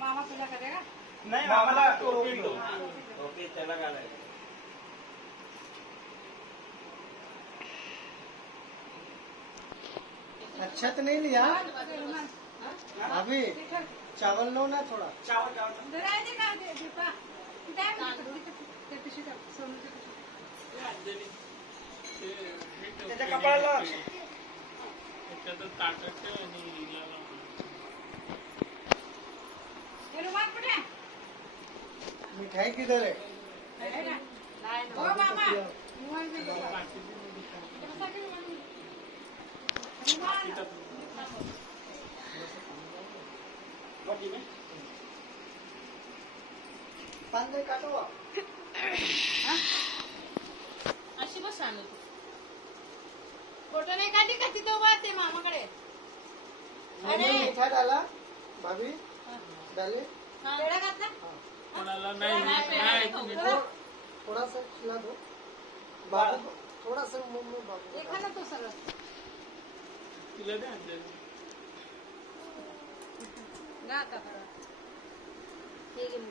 मामा पूजा करेगा? नहीं मामाला टोपी त्याला घालायचं. अच्छा तो नहीं लिया अभी चावल लो ना थोड़ा. चावल त्याच्या कपाळाला मिठाई किधर है? पांदे काटो. अशी बस आणू तू. फोटो नाही काढली का तिथं उभा ते मामाकडे? मैंने मीठा डाला भाभी डाले पेढा घातला? थोड़ा सा खिला दो बाबू को, थोड़ा सा मुंह में बाबू को देखा ना तो सगळं. गा आता खरं.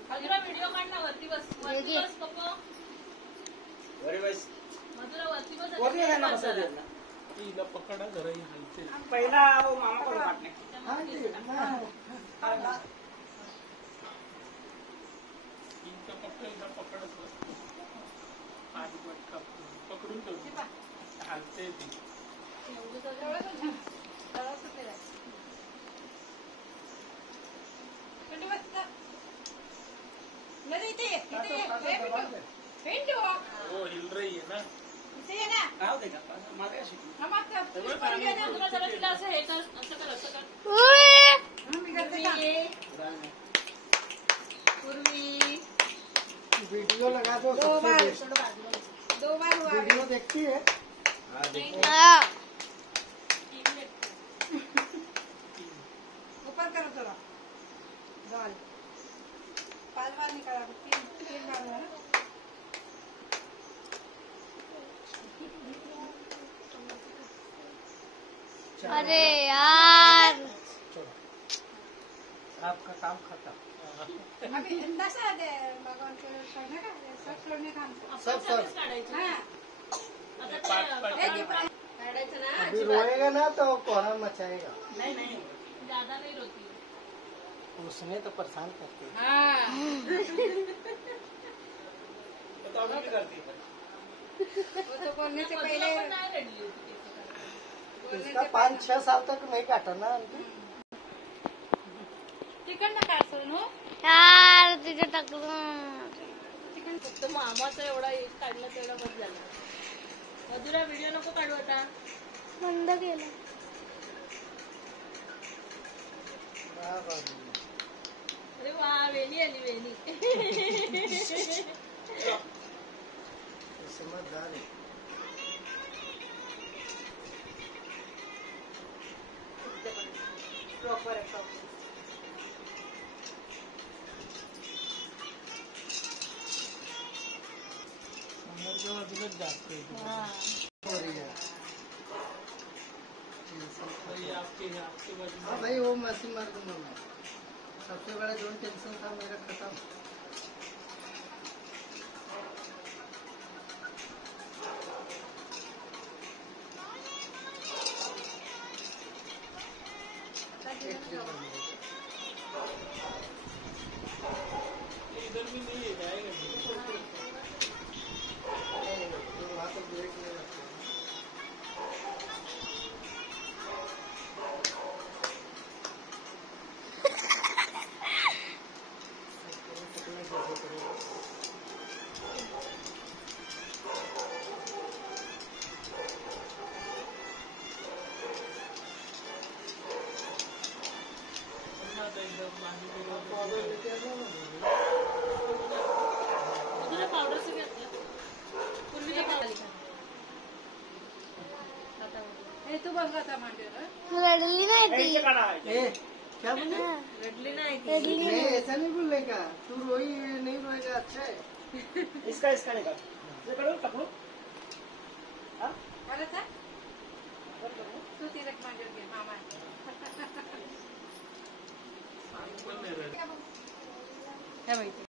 मधुरा व्हिडिओ काढ ना वरती बस. वरती बस पप्पा. वरी बस. मधुरा वरती बस. वरती आहे ना बसा दे ना. हिला पकडा जरा ही हलते. पहिला मामा करून काटणे. हाँ जी हिला पकडत बस. पाणी पकडून ठेवते हलते ती. हो हिल रही है ना. राहू दे का मला काय शिकू. तिला असं हे कर, असं कर, असं कर. पूर्वी वीडियो लगा दो. दो बार हुआ. वीडियो देखती है. ऊपर करो थोड़ा. 5 बार निकाला. 3 बार हुआ ना. अरे यार आपका काम खत्म. अभी तसं ते भगवानचं करणार का? सब सोडणे काम. सब काढायचं ना. अभी रोएगा ना तो कोहराम मचाएगा. नहीं ज्यादा नहीं रोती. उसने तो परेशान करते हैं. तो अभी भी करती है. वो तो बोलने से पहले इसका 5-6 साल तक नहीं काटा ना आंटी. चिकन ना काढ सोनू. यार तिथे टाकलं. फक्त मामाचा एवढा एक काढला तेवढा बस झाला. मधुरा व्हिडिओ नको काढू आता. बंद केलं. अरे वा वेली आली वेली. समझदार है. प्रॉपर आहे प्रॉपर. बाजूलाच जास्त आहे. हो रही है. आपके बाजू. हाँ भाई वो मसीह मार दूंगा मैं. सबसे बड़ा जो टेंशन था मेरा खत्म. इधर भी नहीं है जाएगा. वहाँ तो ब्रेक नहीं लगता. मधुरा पावडर से घेतलं. पूर्वीला पावडर. हे तू बघ आता मांडीवर. रडली नाही ती. ए क्या बोले? रडली नाही ती. रडली नहीं नाही. ऐसा नहीं बोलने का. तू रोई नहीं रोएगा अच्छा है. इसका निकाल. ये करो पकड़ो. हाँ अरे था तू तिला मांडीवर घे मामा. पण नाही राहिलं. काय माहिती